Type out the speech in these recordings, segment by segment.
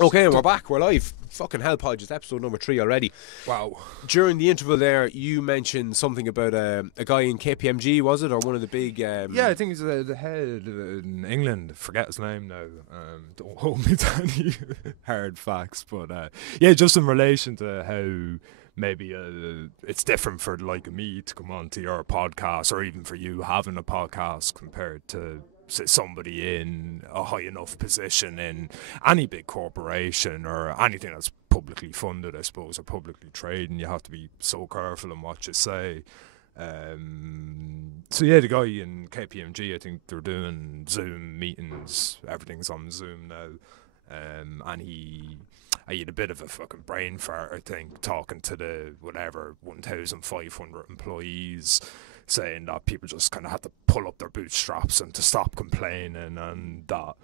Okay, and we're back. We're live. Fucking hell, Podge. It's episode number 3 already. Wow. During the interval there, you mentioned something about a guy in Kpmg, was it? Or one of the big... Yeah, I think he's the head in England. Forget his name now. Don't hold me to any hard facts. But yeah, just in relation to how maybe it's different for like me to come onto your podcast, or even for you having a podcast compared to say somebody in a high enough position in any big corporation or anything that's publicly funded, I suppose, or publicly traded. You have to be so careful in what you say. So yeah, the guy in KPMG, I think they're doing Zoom meetings. Everything's on Zoom now, and he had a bit of a fucking brain fart, I think, talking to the 1,500 employees, saying that people just kind of had to pull up their bootstraps and to stop complaining, and that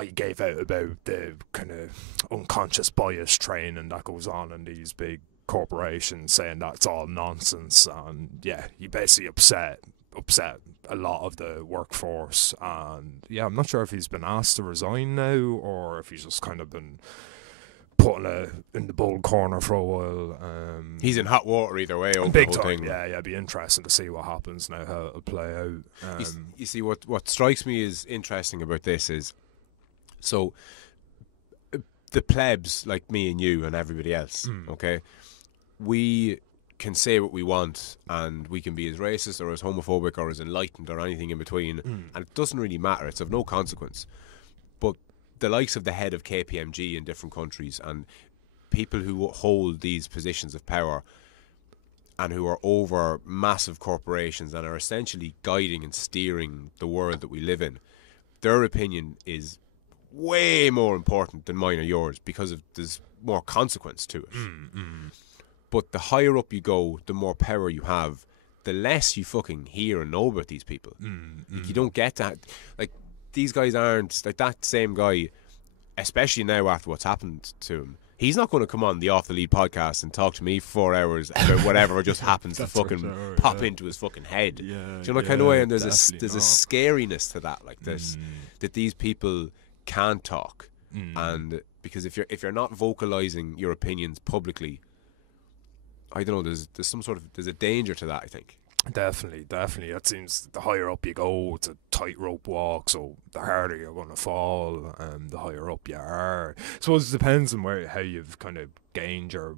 he gave out about the kind of unconscious bias training that goes on in these big corporations, saying that it's all nonsense. And yeah, he basically upset a lot of the workforce. And yeah, I'm not sure if he's been asked to resign now or if he's just kind of been put in the bold corner for a while. He's in hot water either way over big the whole time. thing. Yeah, it'd be interesting to see what happens now, how it'll play out. You see, what strikes me as interesting about this is, so the plebs like me and you and everybody else, okay, we can say what we want and we can be as racist or as homophobic or as enlightened or anything in between, and it doesn't really matter. It's of no consequence. But the likes of the head of KPMG in different countries and people who hold these positions of power and who are over massive corporations and are essentially guiding and steering the world that we live in, their opinion is way more important than mine or yours because there's more consequence to it. But the higher up you go, the more power you have, the less you fucking hear and know about these people. Like, you don't get that. Like, these guys aren't, like, that same guy, especially now after what's happened to him, he's not going to come on the Off the Lead podcast and talk to me for 4 hours about whatever just happens to fucking pop into his fucking head. Do you know that kind of way? And there's a scariness to that, like this, that these people can't talk. And because if you're not vocalizing your opinions publicly, I don't know, there's a danger to that, I think. Definitely. It seems the higher up you go, it's a tightrope walk, so the harder you're going to fall, the higher up you are. I suppose it depends on how you've kind of gained your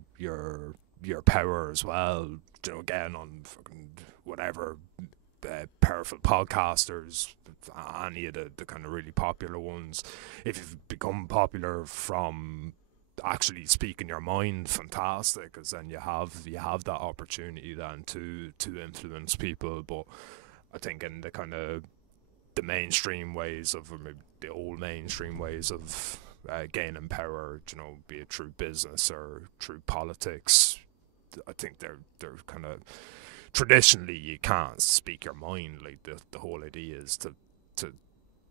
power as well. You know, again, on fucking whatever powerful podcasters, any of the kind of really popular ones. If you've become popular from actually speaking your mind, fantastic, because then you have that opportunity then to influence people. But I think in the kind of the mainstream ways of, or maybe the old mainstream ways of gaining power, you know, be it through business or through politics, I think they're kind of traditionally you can't speak your mind. Like the whole idea is to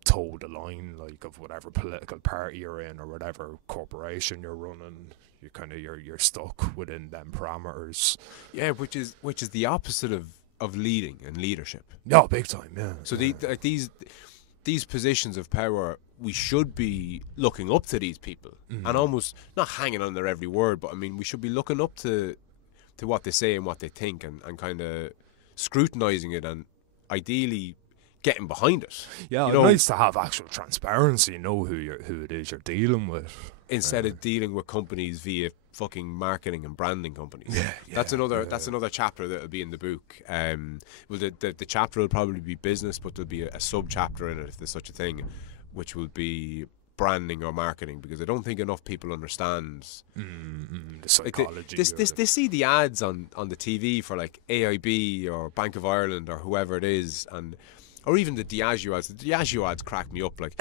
toe the line, like, of whatever political party you're in or whatever corporation you're running. You kind of you're stuck within them parameters. Yeah, which is the opposite of leading and leadership. Yeah, big time. Yeah. So these positions of power, we should be looking up to these people and almost not hanging on their every word, but I mean we should be looking up to what they say and what they think, and kind of scrutinizing it and ideally getting behind it. Yeah, you know, nice to have actual transparency, know who it is you're dealing with, instead of dealing with companies via fucking marketing and branding companies. Yeah, that's another chapter that'll be in the book. Well, the chapter will probably be business, but there'll be a sub chapter in it, if there's such a thing, which will be branding or marketing, because I don't think enough people understand the psychology. Like they see the ads on the TV for like AIB or Bank of Ireland or whoever it is, or even the Diageo ads. The Diageo ads crack me up. Like,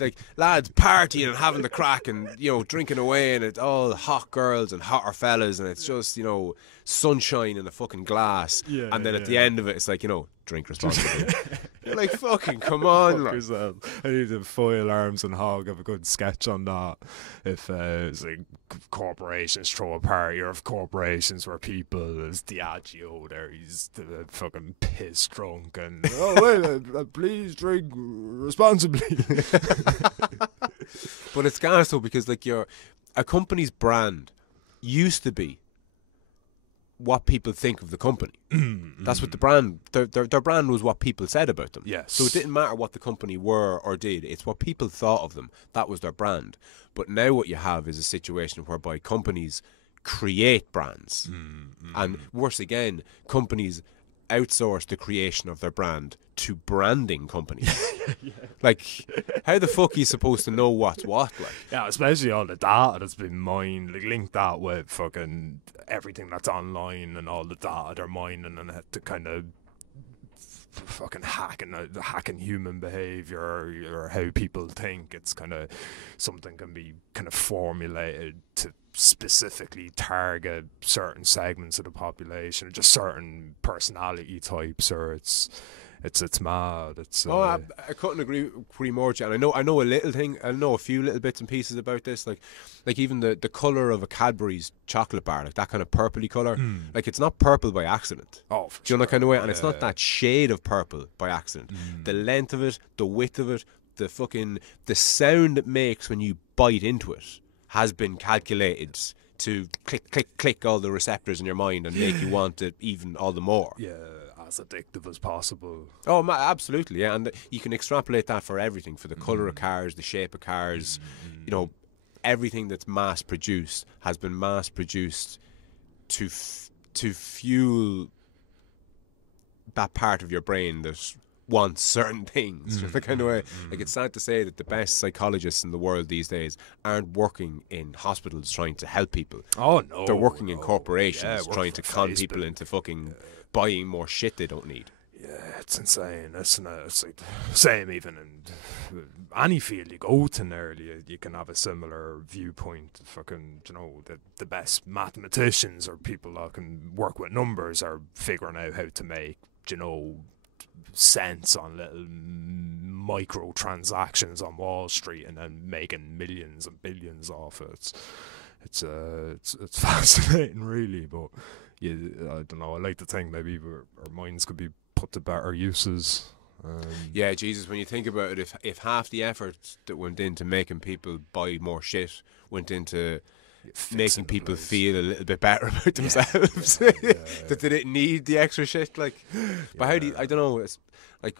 like lads partying and having the crack and, you know, drinking away, and it's all hot girls and hotter fellas, and it's just, you know, sunshine in a fucking glass. Yeah, and then at the end of it, it's like, you know, drink responsibly. You're like, fucking come on, like. I need to foil arms and hog. Have a good sketch on that. If it's like corporations throw a party, or if corporations where people is Diageo there, he's the fucking piss drunk and please drink responsibly. But it's gas though, because like a company's brand used to be what people think of the company. That's what the brand, their brand was what people said about them. Yes. So it didn't matter what the company were or did. It's what people thought of them. That was their brand. But now what you have is a situation whereby companies create brands. And worse again, companies outsource the creation of their brand to branding companies. Like, how the fuck are you supposed to know what's what? Like, yeah, especially all the data that's been mined, like linked that with fucking everything that's online and all the data they're mining and it to kind of fucking hacking human behavior or how people think. It's kind of something can be kind of formulated to specifically target certain segments of the population or just certain personality types, or it's mad. It's I couldn't agree more, John. I know a little thing. I know a few little bits and pieces about this. Like even the colour of a Cadbury's chocolate bar, like that kind of purpley colour. Like, it's not purple by accident. oh, Do you know that kind of way? And it's not that shade of purple by accident. The length of it, the width of it, the sound it makes when you bite into it has been calculated to click, click, click all the receptors in your mind and make you want it even all the more. Yeah, as addictive as possible. Oh, absolutely, yeah. And you can extrapolate that for everything, for the colour of cars, the shape of cars. You know, everything that's mass produced has been mass produced to fuel that part of your brain that wants certain things. The kind of way, like, it's sad to say that the best psychologists in the world these days aren't working in hospitals trying to help people. Oh no, They're working in corporations trying to con Facebook. people into fucking buying more shit they don't need. Yeah, it's insane. It's like the same even in any field you go to nearly. You can have a similar viewpoint. Fucking, you know, the best mathematicians or people that can work with numbers are figuring out how to make, you know, sense on little micro transactions on Wall Street and then making millions and billions off it. It's fascinating, really. But yeah, I don't know. I like to think maybe our minds could be put to better uses. Yeah, Jesus, when you think about it, if half the effort that went into making people buy more shit went into making people feel a little bit better about themselves, that they didn't need the extra shit, like, but how do you, I don't know, it's like,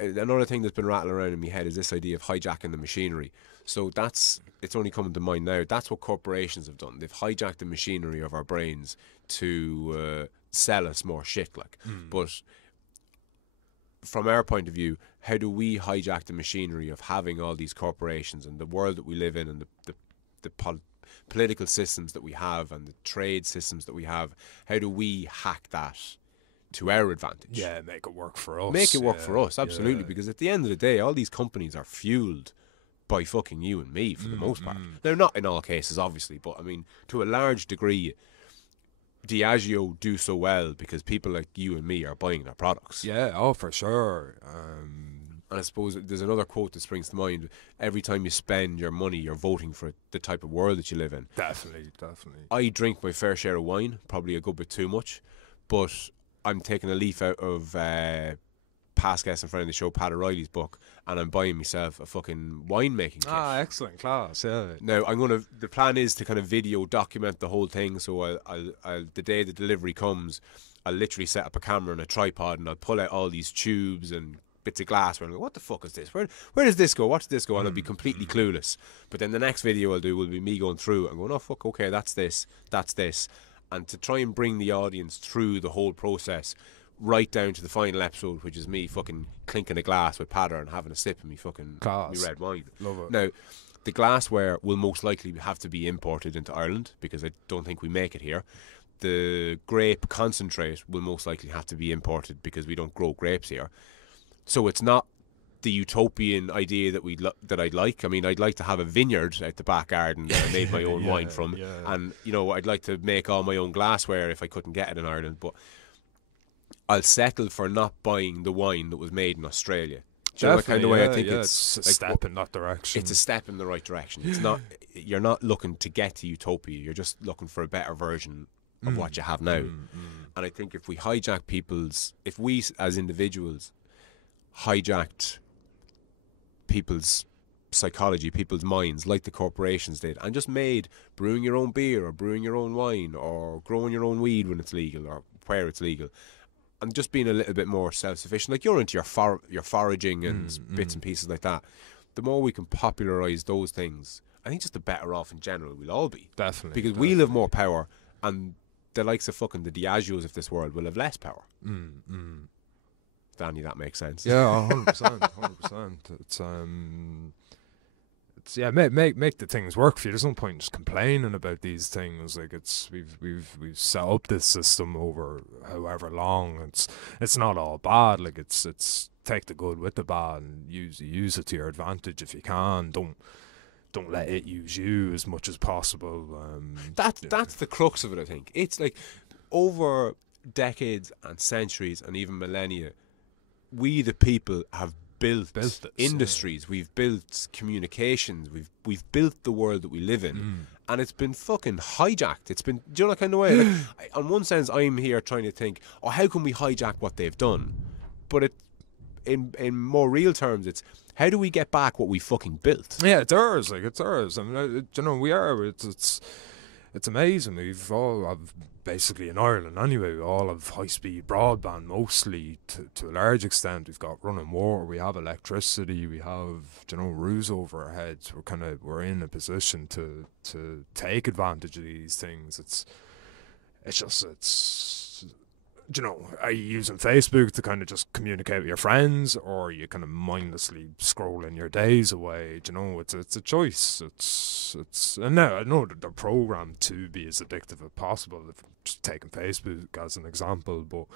another thing that's been rattling around in my head is this idea of hijacking the machinery. So it's only coming to mind now. That's what corporations have done. They've hijacked the machinery of our brains to sell us more shit, like. But from our point of view, how do we hijack the machinery of having all these corporations and the world that we live in and the political systems that we have and the trade systems that we have? How do we hack that to our advantage? Yeah, make it work for us. Make it work for us, absolutely. Because at the end of the day, all these companies are fueled by fucking you and me for the most part. Now, not in all cases, obviously, but I mean, to a large degree, Diageo do so well because people like you and me are buying their products. Yeah, oh, for sure. And I suppose there's another quote that springs to mind. Every time you spend your money, you're voting for the type of world that you live in. Definitely. I drink my fair share of wine, probably a good bit too much, but I'm taking a leaf out of past guest and friend of the show, Pat O'Reilly's book, and I'm buying myself a fucking winemaking kit. Ah, excellent class, yeah. Now, the plan is to kind of video document the whole thing, so I'll the day the delivery comes, I'll literally set up a camera and a tripod and I'll pull out all these tubes and bits of glass where I'm like, what the fuck is this? Where does this go? What's this go? And I'll be completely clueless. But then the next video I'll do will be me going through and going, oh fuck, okay, that's this. And to try and bring the audience through the whole process right down to the final episode, which is me fucking clinking a glass with Patter and having a sip of me fucking me red wine. Love it. Now, the glassware will most likely have to be imported into Ireland because I don't think we make it here. The grape concentrate will most likely have to be imported because we don't grow grapes here. So it's not the utopian idea that I'd like. I mean, I'd like to have a vineyard out the back garden that I made my own wine from, and you know, I'd like to make all my own glassware if I couldn't get it in Ireland. But I'll settle for not buying the wine that was made in Australia. Do you know the kind of way I think it's a step in that direction. It's a step in the right direction. It's not. You're not looking to get to utopia. You're just looking for a better version of what you have now. And I think if we as individuals hijacked people's psychology, people's minds, like the corporations did, and just made brewing your own beer or brewing your own wine or growing your own weed when it's legal or where it's legal, and just being a little bit more self-sufficient. Like you're into your foraging and bits and pieces like that. The more we can popularise those things, I think just the better off in general we'll all be. Definitely. Because we'll have more power, and the likes of fucking the Diageos of this world will have less power. Danny, that makes sense. Yeah, 100%, 100%. It's make the things work for you. There's no point in just complaining about these things. Like we've set up this system over however long. It's not all bad. Like it's take the good with the bad and use it to your advantage if you can. Don't let it use you as much as possible. That's the crux of it, I think. It's like over decades and centuries and even millennia, we the people have built industries, we've built communications, we've built the world that we live in, and it's been fucking hijacked. It's been, do you know that kind of way? Like, on one sense, I'm here trying to think, how can we hijack what they've done? But in more real terms, it's how do we get back what we fucking built? Yeah, it's ours. Like it's ours. I mean, we are. It's amazing. We've all have basically in Ireland anyway. We all have high-speed broadband, mostly to a large extent. We've got running water. We have electricity. We have roofs over our heads. We're in a position to take advantage of these things. Are you using Facebook to kind of just communicate with your friends, or are you kind of mindlessly scrolling your days away? It's a choice. And now I know that they're programmed to be as addictive as possible. If I'm just taking Facebook as an example, but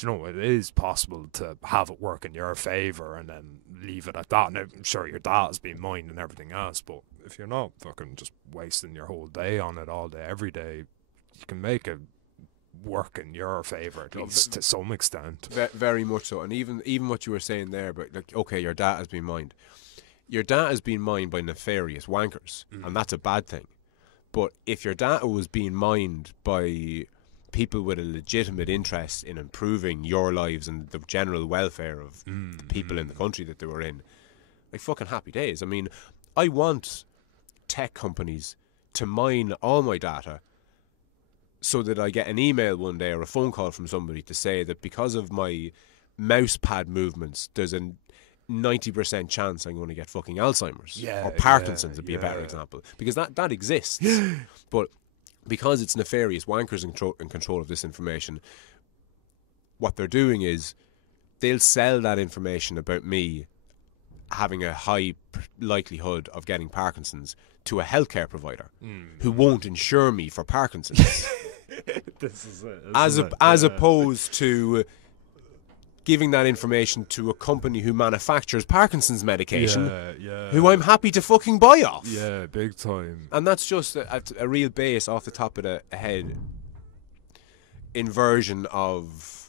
it is possible to have it work in your favour and then leave it at that. Now, I'm sure your data's being mined and everything else, but if you're not fucking just wasting your whole day on it all day, every day, you can make it work in your favour at least to some extent. Very much so. And even what you were saying there, but like, okay, your data's been mined. Your data's been mined by nefarious wankers, and that's a bad thing. But if your data was being mined by people with a legitimate interest in improving your lives and the general welfare of the people in the country that they were in, like fucking happy days. I mean, I want tech companies to mine all my data so that I get an email one day or a phone call from somebody to say that because of my mouse pad movements, there's a 90% chance I'm going to get fucking Alzheimer's or Parkinson's would be a better example, because that exists. But because it's nefarious wankers in control of this information, what they're doing is they'll sell that information about me having a high likelihood of getting Parkinson's to a healthcare provider who won't insure me for Parkinson's. This is it. As opposed to giving that information to a company who manufactures Parkinson's medication, who I'm happy to fucking buy off. Yeah, big time. And that's just a real base off the top of the head inversion of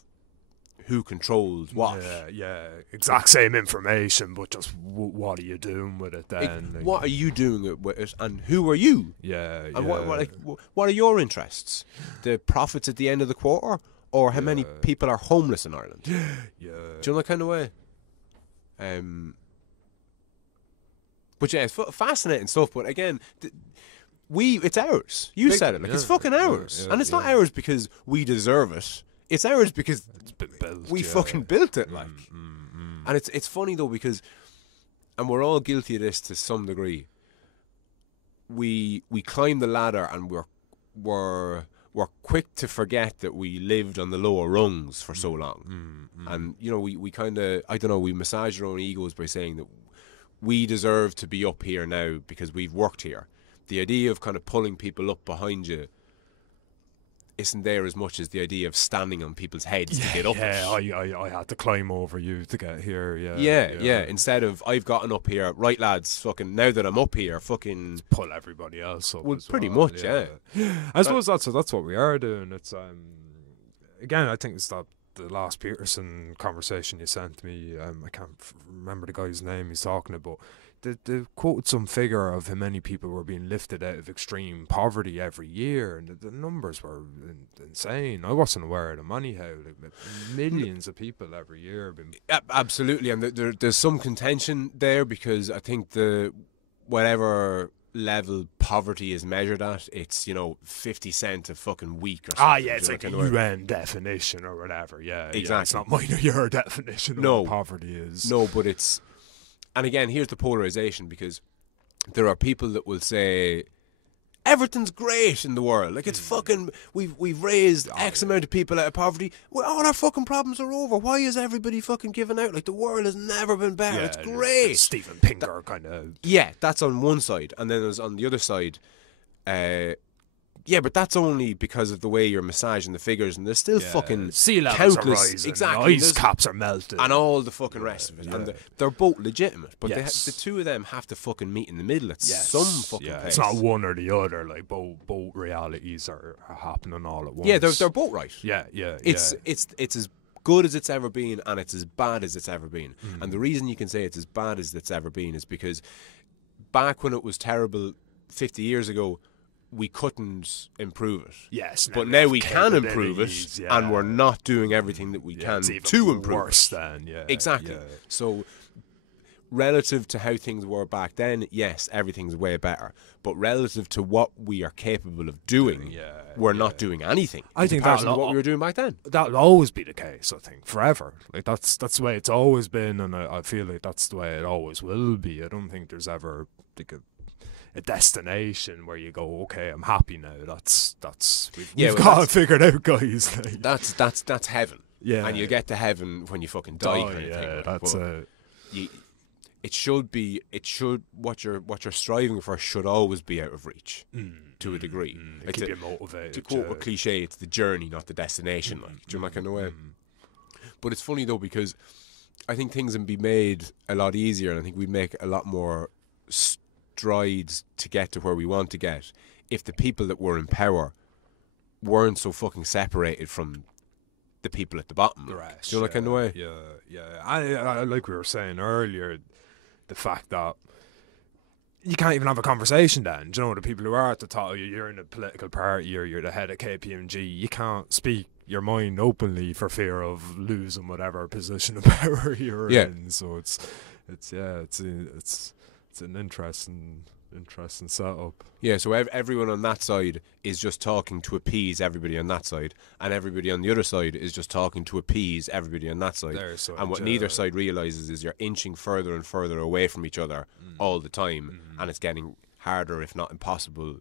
who controls what. Yeah. Exact same information, but just what are you doing with it then? What are you doing with it, and who are you? And what are your interests? The profits at the end of the quarter, or how many people are homeless in Ireland? Do you know that kind of way? But yeah, it's fascinating stuff. But again, it's ours. You said it. Like it's fucking ours, and it's not ours because we deserve it. It's ours because it's been built, we fucking built it. Like, and it's funny though, because, and we're all guilty of this to some degree. We climb the ladder and we're quick to forget that we lived on the lower rungs for so long. And we kind of, I don't know, we massage our own egos by saying that we deserve to be up here now because we've worked here. The idea of kind of pulling people up behind you isn't there as much as the idea of standing on people's heads to get up. I had to climb over you to get here. Instead of I've gotten up here, right, lads, fucking now that I'm up here, fucking pull everybody else up. Well, pretty much, yeah. I suppose that's what we are doing. It's again, I think it's that the last Peterson conversation you sent me. I can't remember the guy's name he's talking about. they quoted some figure of how many people were being lifted out of extreme poverty every year, and the numbers were insane. I wasn't aware of them anyhow. Like, millions of people every year have been. Absolutely, and there's some contention there, because I think whatever level poverty is measured at, it's 50 cent a fucking week or something. It's like a UN definition or whatever. Yeah, exactly. Yeah, it's not mine or your definition of what poverty is. No, but it's, and again, here's the polarization, because there are people that will say everything's great in the world. Like, it's fucking, we've raised X amount of people out of poverty. Well, all our fucking problems are over. Why is everybody fucking giving out? Like, the world has never been better. It's great. Steven Pinker kind of. Yeah, that's on one side. And then there's on the other side, but that's only because of the way you're massaging the figures, and there's still fucking sea levels countless, are rising, exactly, ice caps are melting, and all the fucking rest of it. And they're both legitimate, but Yes. the two of them have to fucking meet in the middle at some fucking place. It's not one or the other. Like both realities are happening all at once. Yeah, they're both right. Yeah. It's as good as it's ever been, and it's as bad as it's ever been. And the reason you can say it's as bad as it's ever been is because back when it was terrible 50 years ago, we couldn't improve it. Yes, but now we can improve it, and we're not doing everything that we can to improve worse it. Then, exactly. Yeah. So, relative to how things were back then, yes, everything's way better. But relative to what we are capable of doing, we're not doing anything. I think that's what we were doing back then. That'll always be the case. I think forever. Like that's the way it's always been, and I feel like that's the way it always will be. I don't think there's ever like a destination where you go, okay, I'm happy now. We've got it figured out, guys. Like. That's heaven. Yeah, and you get to heaven when you fucking die. Kind of thing. That's it should be. It should what you're striving for should always be out of reach to a degree. Like keep you motivated. To quote a cliche, it's the journey, not the destination. Do you know that kind of way? But it's funny though, because I think things can be made a lot easier, and I think we'd make a lot more strides to get to where we want to get if the people that were in power weren't so fucking separated from the people at the bottom. The rest, do you know that kind of way? Yeah. I like we were saying earlier, the fact that you can't even have a conversation then. Do you know, the people who are at the top, you're in a political party or you're the head of Kpmg, you can't speak your mind openly for fear of losing whatever position of power you're in. So it's an interesting setup. Yeah, so everyone on that side is just talking to appease everybody on that side, and everybody on the other side is just talking to appease everybody on that side. And what neither side realises is you're inching further and further away from each other all the time, and it's getting harder, if not impossible,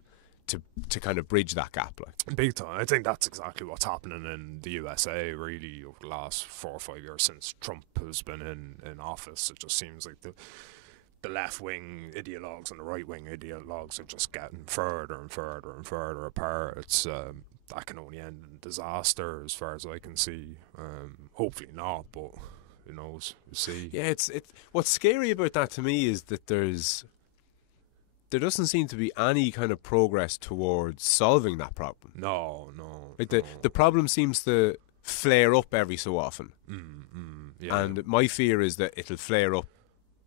to kind of bridge that gap. Like. Big time. I think that's exactly what's happening in the USA, really, over the last 4 or 5 years since Trump has been in office. It just seems like the left-wing ideologues and the right-wing ideologues are just getting further and further and further apart. It's that can only end in disaster as far as I can see. Hopefully not, but who knows? We'll see. Yeah, it's what's scary about that to me is that there doesn't seem to be any kind of progress towards solving that problem. No. Like the problem seems to flare up every so often. And my fear is that it'll flare up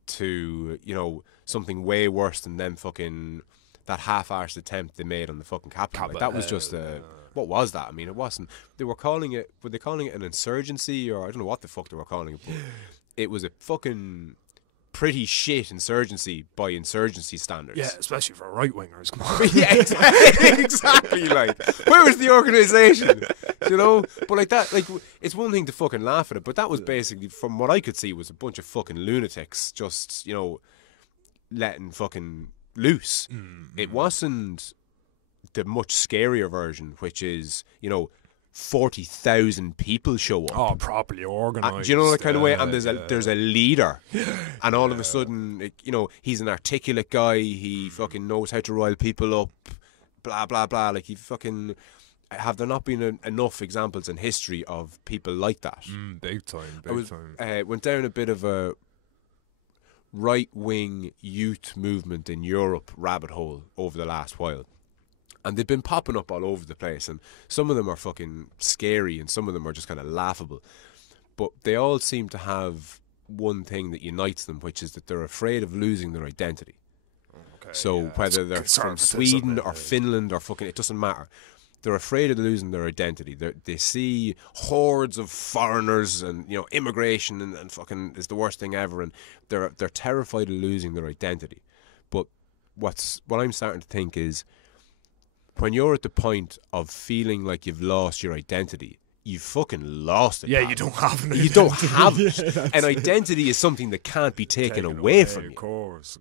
to, something way worse than them fucking that half-arsed attempt they made on the fucking Capitol. Like, that was just what was that? I mean, it wasn't. Were they calling it an insurgency, or I don't know what the fuck they were calling it. But it was a fucking pretty shit insurgency by insurgency standards. Yeah, especially for right-wingers. Come on. Yeah, exactly. Like, where was the organisation? But like that, like, it's one thing to fucking laugh at it, but that was basically, from what I could see, was a bunch of fucking lunatics just, letting fucking loose. It wasn't the much scarier version, which is, 40,000 people show up. Oh, properly organised. Do you know that kind of way? And there's a leader, and all of a sudden, he's an articulate guy. He fucking knows how to rile people up. Blah blah blah. Like, he fucking. Have there not been enough examples in history of people like that? Big time. Went down a bit of a right-wing youth movement in Europe rabbit hole over the last while. And they've been popping up all over the place, and some of them are fucking scary and some of them are just kind of laughable. But they all seem to have one thing that unites them, which is that they're afraid of losing their identity. Okay, So whether they're from Sweden or Finland or fucking, it doesn't matter. They're afraid of losing their identity. They see hordes of foreigners and, you know, immigration and fucking is the worst thing ever, and they're terrified of losing their identity. But what I'm starting to think is, when you're at the point of feeling like you've lost your identity, you've fucking lost it. Yeah, pal. you don't have an You don't have it. An identity is something that can't be taken away from you. Of course.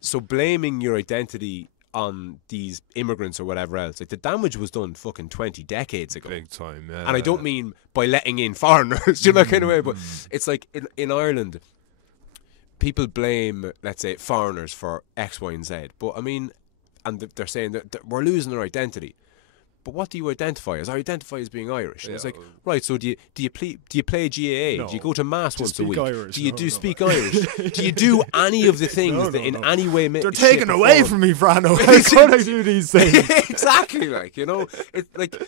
So blaming your identity on these immigrants or whatever else, like, the damage was done fucking 20 decades ago. Big time, yeah. And I don't mean by letting in foreigners, you know, that kind of way, but it's like in Ireland, people blame, let's say, foreigners for X, Y, and Z. But I mean, and they're saying that we're losing our identity. But what do you identify as? I identify as being Irish. And it's like, right, so do you play GAA? No. Do you go to mass once a week? Irish. Do you speak Irish? Do you do any of the things that in any way they're taken away from me, Frano. How can I do these things? Exactly, like, you know, like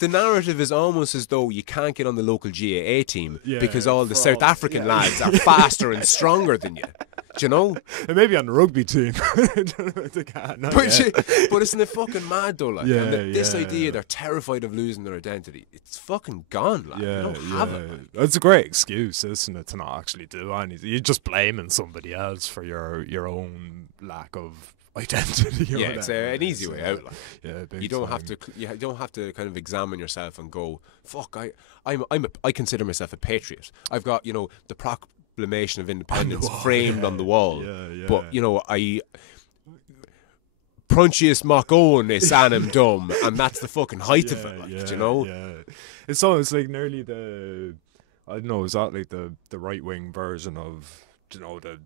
the narrative is almost as though you can't get on the local GAA team because all the South African lads are faster and stronger than you. Do you know? And maybe on the rugby team. But isn't it fucking mad though? Like, this idea they're terrified of losing their identity, it's fucking gone. Like, you don't have it. It's a great excuse, isn't it, to not actually do anything? You're just blaming somebody else for your own lack of identity. Yeah, it's an easy way out. Like. Yeah, you don't have to. You don't have to kind of examine yourself and go, "Fuck, I consider myself a patriot. I've got, you know, the Proclamation of Independence framed on the wall, but, you know, I Prunchius Mock Owen is Sanem Dum, and that's the fucking height of it, like, you know? Yeah. It's almost like nearly I don't know, is that like the right wing version of, you know, the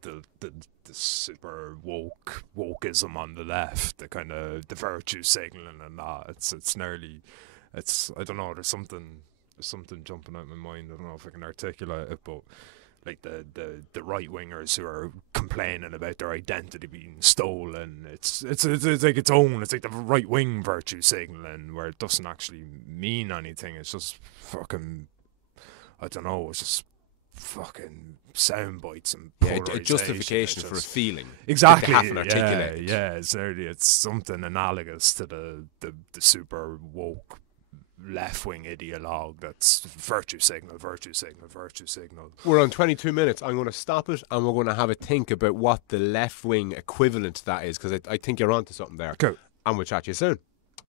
super wokeism on the left, the kind of the virtue signaling and that. It's nearly, I don't know, there's something jumping out of my mind. I don't know if I can articulate it, but like the right wingers who are complaining about their identity being stolen, it's like its own. It's like the right wing virtue signaling, where it doesn't actually mean anything. It's just fucking, I don't know. It's just fucking sound bites and a justification for a feeling. Exactly. That they haven't articulated. It's something analogous to the super woke left-wing ideologue that's virtue signal. We're on 22 minutes. I'm going to stop it and we're going to have a think about what the left-wing equivalent to that is, because I think you're onto something there. Cool. And we'll chat to you soon.